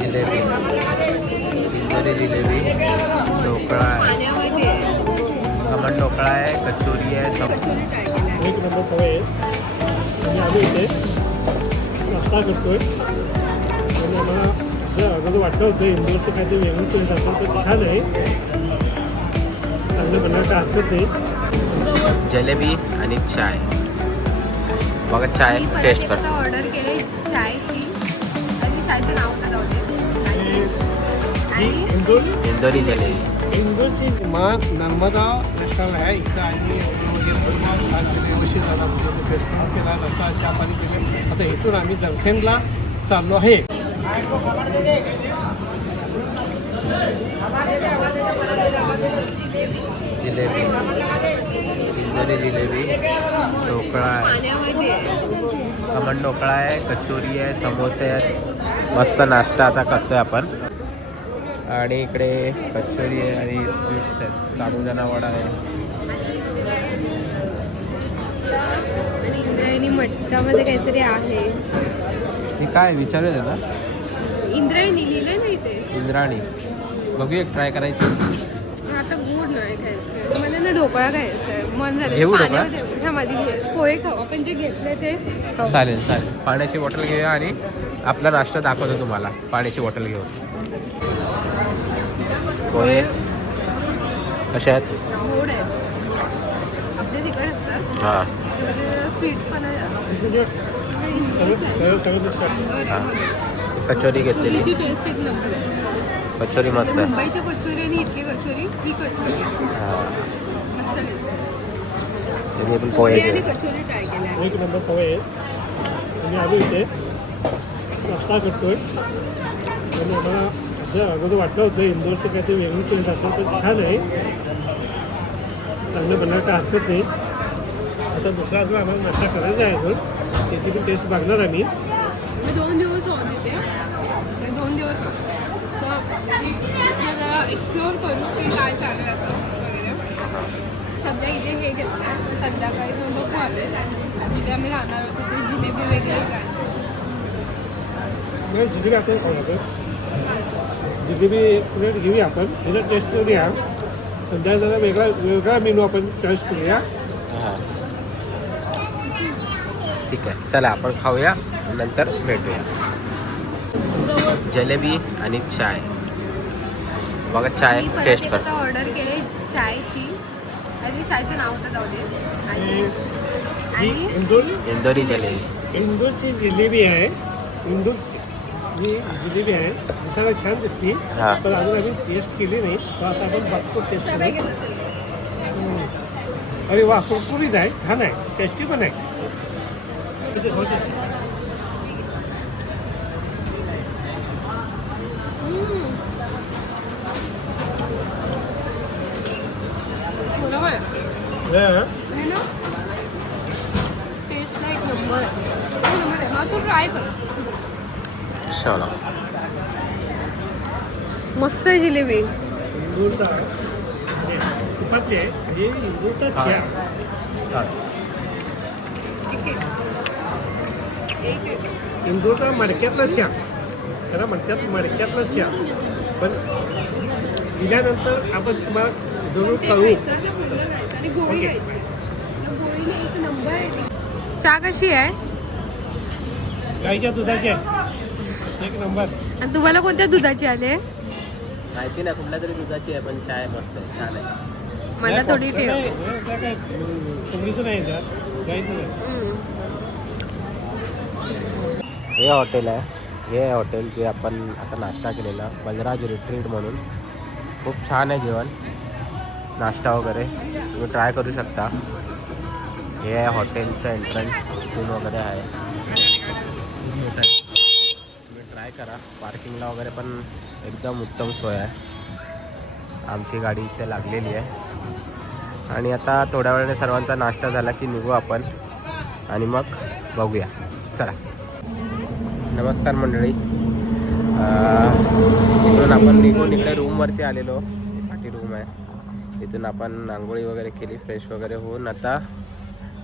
जिलेबी, इंदोरी जिलेबी, ढोकळा आहे, खमण ढोकळा आहे, कचोरी आहे, एक नंबर पोहे आणि आम्ही इथे नाश्ता करतोय आणि आम्हाला असं अगोदर वाटलं होतं इंदोरचं काहीतरी वेगळं केलं जातं तर छान आहे, चांगलं बनवायचं हरकत नाही. जलेबी आणि चाय. बघा चाय टेस्ट कर. ऑर्डर केले चायची आणि चायचं नाव होतं जाऊ दे. आणि इंदोरी जलेबी. इंदोरची माँ नर्मदा रेस्टॉरंट आहे इथं आणि व्यवस्थित झाला ब्रेकफास्ट केला नाश्ता चहा पाणी केलं. आता इथून आम्ही दर्शनला चाललो आहे. जिलेबी, इंदोरी जिलेबी, ढोकळा आहे, खमण ढोकळा आहे, कचोरी आहे, समोसे आहेत. मस्त नाश्ता आता करतोय आपण. आणि इकडे कचोरी आहे आणि स्वीट्स आहेत, साबुदाणा वडा आहे. आणि इंद्रायणी मटकामध्ये काहीतरी आहे. हे काय विचारूया ना. इंद्रायणी लिहिलंय ना इथे. इंद्राणी. बघूया ट्राय करायची. आता गोड नाही खायचं मला ना. ढोकळा खायचा आहे मन झालं. घेऊ ढोकळा? ह्या मध्ये पोहे खाऊ आपण जे घेतले ते खाऊ. चालेल चालेल. पाण्याची बॉटल घेऊया आणि आपला नाश्ता दाखवतो तुम्हाला पाण्याची बॉटल घेऊन. पोहे कसे आहेत? गोड आहे आपल्या तिकडे असतात. हां त्यामध्ये स्वीट पण आहे जास्त. हां. कचोरी घेतलेली. कचोरीची टेस्ट एक नंबर आहे. कचोरी मस्त आहे. मुंबईची कचोरी आणि इथली कचोरी ही कचोरी आहे. हां. मस्त टेस्ट आहे. तुम्ही पण पोहे आणि घेऊ. कचोरी ट्राय केली आहे. एक नंबर पोहे आणि आम्ही इथे नाश्ता करतोय आणि आम्हाला असं अगोदर वाटलं होतं इंदोरचं काहीतरी वेगळं केलं जातं तर छान आहे, चांगलं बनवायचं हरकत नाही. आता दुसरा जो आम्हाला नाश्ता करायचा आहे अजून त्याची पण टेस्ट बघणार आम्ही. मी 2 दिवस होत तिथे. 2 दिवस होत जरा एक्सप्लोअर करू की काय चालू राहतं वगैरे. सध्या इथे हे घेतलं संध्याकाळी मग बघू आम्ही जिथे आम्ही राहणार होतो ते जिलेबी वगैरे ट्राय करू. जिलेबी आपण खाऊ आपण जिलेबी प्लेट घेऊया आपण त्याचा टेस्ट करूया. संध्या जरा वेगळा मेनू आपण चॉईस करूया. हां ठीक आहे. चला आपण खाऊया नंतर भेटूया. जलेबी आणि चाय. बघा चाय टेस्ट कर. ऑर्डर केले चायची आणि चायचं नाव होतं जाऊ दे. आणि इंदोरी जलेबी. इंदोरची जिलेबी आहे. इंदोरची ही जिलेबी आहे दिसायला छान दिसते हां. पण अजून आम्ही टेस्ट केली नाही तर आता आपण बघतो टेस्ट सगळे करू. घेत असेल. अरे वा कुरकुरीत आहे छान आहे टेस्टी पण आहे. बरोबर आहे. हां. है ना टेस्टला एक नंबर आहे. एक नंबर आहे. हा तू ट्राय कर. चला. मस्त आहे जिलेबी. इंदूरचा तुपातली आहे हे इंदूरचा चहा. हां. ठीक आहे. एक इंदूरचा मडक्यातला चहा त्याला म्हणतात मडक्यातला चहा पण दिल्यानंतर आपण तुम्हाला जरूर ते कळू. खायचं असं बोललं जायचं आणि गोळी ओके. घ्यायची. त्या गोळीने एक नंबर आहे ती. चहा कशी आहे? गाईच्या दुधाची आहे एक नंबर. आणि तुम्हाला कोणत्या दुधाची आले? माहिती नाही कुठल्या तरी दुधाची आहे पण चाय मस्त आहे छान आहे. मला थोडी ठेव. काय कोंबडीचं नाही त्यात गाईचं नाही. हे हॉटेल आहे. हे हॉटेल जे आपण आता नाश्ता केलेला बलराज रिट्रीट म्हणून. खूप छान आहे जेवण नाश्ता वगैरे तुम्ही ट्राय करू शकता. हे आहे हॉटेलचं एंट्रन्स इथून वगैरे आहे. तुम्ही ट्राय करा. पार्किंगला वगैरे पण एकदम उत्तम सोय आहे. आमची गाडी इथे लागलेली आहे आणि आता थोड्या वेळाने सर्वांचा नाश्ता झाला की निघू आपण आणि मग बघूया. चला. नमस्कार मंडळी. इथून आपण निघून इकडे रूमवरती आलेलो. पाठी रूम आहे. इथून आपण आंघोळी वगैरे केली फ्रेश वगैरे होऊन आता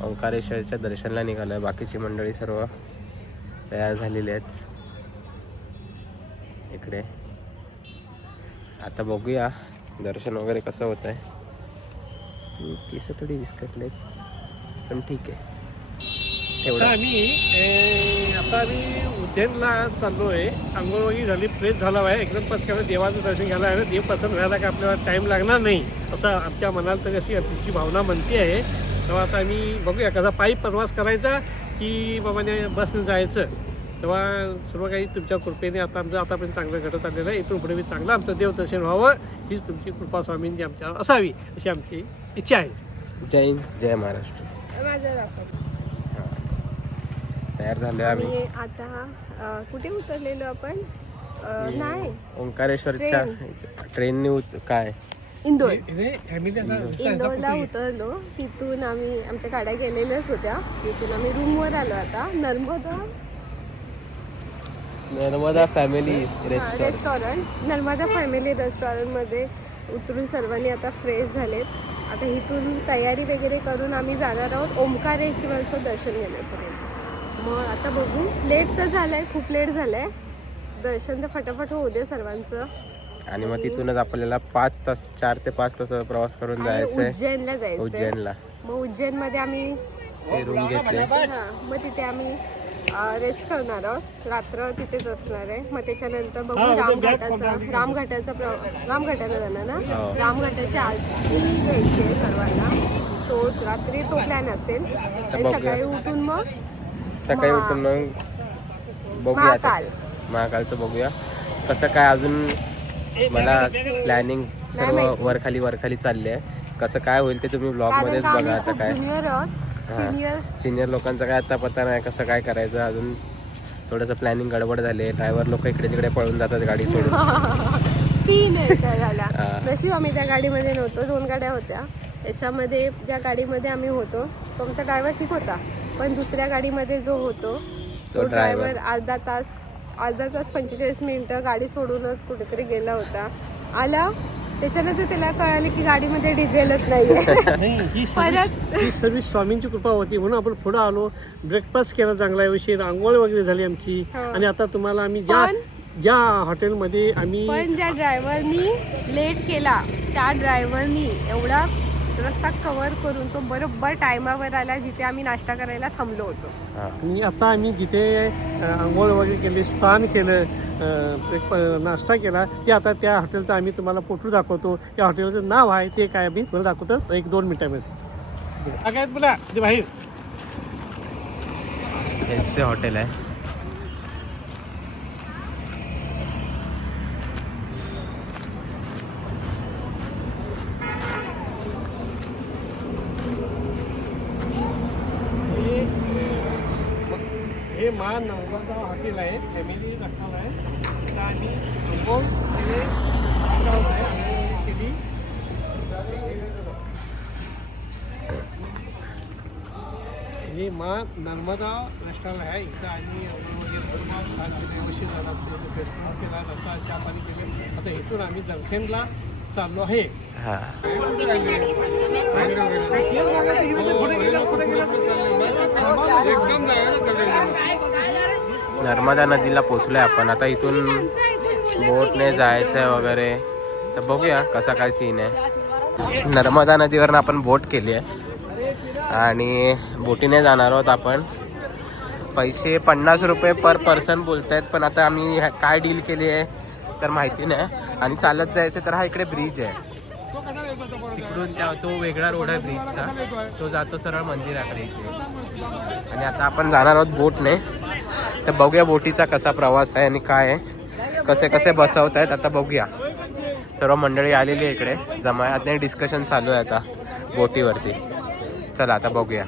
ओंकारेश्वरच्या दर्शनाला निघालो आहे. बाकीची मंडळी सर्व तयार झालेली आहेत इकडे. आता बघूया दर्शन वगैरे कसं होत आहे. केस थोडी विस्कटलेत पण ठीक आहे आता आम्ही उज्जैनला चाललो आहे. आंघोळ वगैरे झाली, फ्रेश झाला आहे, एकदम पचकानं देवाचं दर्शन घ्यायला आहे. देव प्रसन्न व्हायला का आपल्याला टाईम लागणार नाही असं आमच्या मनाला तरी अशी आमची भावना म्हणते आहे. तेव्हा आता आम्ही बघूया कसा पायी प्रवास करायचा की बाबाने बसने जायचं. तेव्हा सर्व काही तुमच्या कृपेने आता आमचं आतापर्यंत चांगलं घडत आलेलं आहे. इथून पुढे चांगलं आमचं देवदर्शन व्हावं हीच तुमची कृपा स्वामींची आमच्यावर असावी अशी आमची इच्छा आहे. जय हिंद, जय महाराष्ट्र. माझं दाखव. तयार झालो आम्ही. आणि आता कुठे उतरलेलो आपण? नाही, ओंकारेश्वरच्या ट्रेनने काय इंदोर. फॅमिली इंदोरला उतरलो. तिथून आम्ही आमच्या गाड्या गेलेल्याच होत्या. तिथून आम्ही रूमवर आलो. आता Narmada family restaurant Narmada family रेस्टॉरंटमध्ये उतरून सर्वांनी आता फ्रेश झालेत. आता इथून तयारी वगैरे करून आम्ही जाणार आहोत ओंकारेश्वरचं दर्शन घेण्यासाठी. मग आता बघू, लेट तर झालं आहे, खूप लेट झालं आहे. दर्शन तर फटाफट होऊ दे सर्वांचं. आणि मग तिथूनच आपल्याला 5 तास 4 ते 5 तास प्रवास करून जायचं आहे उज्जैनला जायचं. उज्जैनला. मग उज्जैनमध्ये आम्ही रूम घेतले. मग तिथे आम्ही रेस्ट करणार आहोत. रात्र तिथेच असणार आहे. मग त्याच्यानंतर बघू रामघाटाला जाणार ना. रामघाटाची आरती घ्यायची आहे सर्वांना. सो रात्री तो प्लॅन असेल. आणि सकाळी उठून मग बघूया महाकालचं बघूया कसं काय. अजून मला प्लॅनिंग सर्व वरखाली चालली आहे. कसं काय होईल ते तुम्ही ब्लॉग मध्येच बघा. आता काय सिनियर लोकांचा काय आता पत्ता नाही कसं काय करायचं. अजून थोडंसं प्लॅनिंग गडबड झाले. ड्रायव्हर लोक इकडे तिकडे पळून जातात गाडी सोडून. सीन झाला. नशीब आम्ही त्या गाडीमध्ये नव्हतो. 2 गाड्या होत्या. त्याच्यामध्ये ज्या गाडीमध्ये आम्ही होतो तो आमचा ड्रायव्हर ठीक होता. पण दुसऱ्या गाडीमध्ये जो होतो तो ड्रायव्हर अर्धा तास 45 मिनिटं गाडी सोडूनच कुठेतरी गेला होता. आला त्याच्यानंतर त्याला कळालं की गाडीमध्ये डिझेलच नाहीये. ही सर्विस स्वामींची कृपा होती म्हणून आपण पुढे आलो. ब्रेकफास्ट केला चांगला, व्यवस्थित आंघोळ वगैरे झाली आमची. आणि आता तुम्हाला आम्ही ज्या हॉटेलमध्ये आम्ही पण ज्या ड्रायव्हरनी लेट केला त्या ड्रायव्हरनी एवढा रस्ता कव्हर करून तो बरोबर टायमावर आला जिथे आम्ही नाश्ता करायला थांबलो होतो. आणि आता आम्ही जिथे आंघोळ वगैरे केली, स्नान केलं, नाश्ता केला, ते आता त्या हॉटेलचा आम्ही तुम्हाला फोटो दाखवतो. त्या हॉटेलचं नाव आहे ते काय आम्ही तुम्हाला दाखवतो 1-2 मिनिटांमध्ये. काय बोला ते बाहेर हेच ते हॉटेल आहे. हे नर्मदा हॉटेल आहे. फॅमिली रस्टॉरंट आहे. तिथं आम्ही आंघोळ केली. हे नर्मदा रेस्टॉरंट आहे. इथं आम्ही व्यवस्थित झाला, ब्रेकफास्ट केला, नंतर चहा पाणी केले. आता इथून आम्ही दर्शनला चाललो आहे. नर्मदा नदीला पोचलोय आपण. आता इथून बोटने जायचं आहे वगैरे. तर बघूया कसा काय सीन आहे. नर्मदा नदीवरून आपण बोट केली आहे आणि बोटीने जाणार आहोत आपण. पैसे 50 रुपये पर पर्सन बोलत आहेत. पण आता आम्ही काय डील केली आहे तर माहिती नाही. आणि चालत जायचं तर हा इकडे ब्रिज आहे. तिकडून तो वेगळा रोड आहे ब्रिजचा. तो जातो सरळ मंदिराकडे इथे. आणि आता आपण जाणार आहोत बोटने. तर बघूया बोटीचा कसा प्रवास आहे आणि काय आहे, कसे कसे बसवत आहेत. आता बघूया. सर्व मंडळी आलेली आहे इकडे जमा. आता डिस्कशन चालू आहे आता बोटीवरती. चला आता बघूया.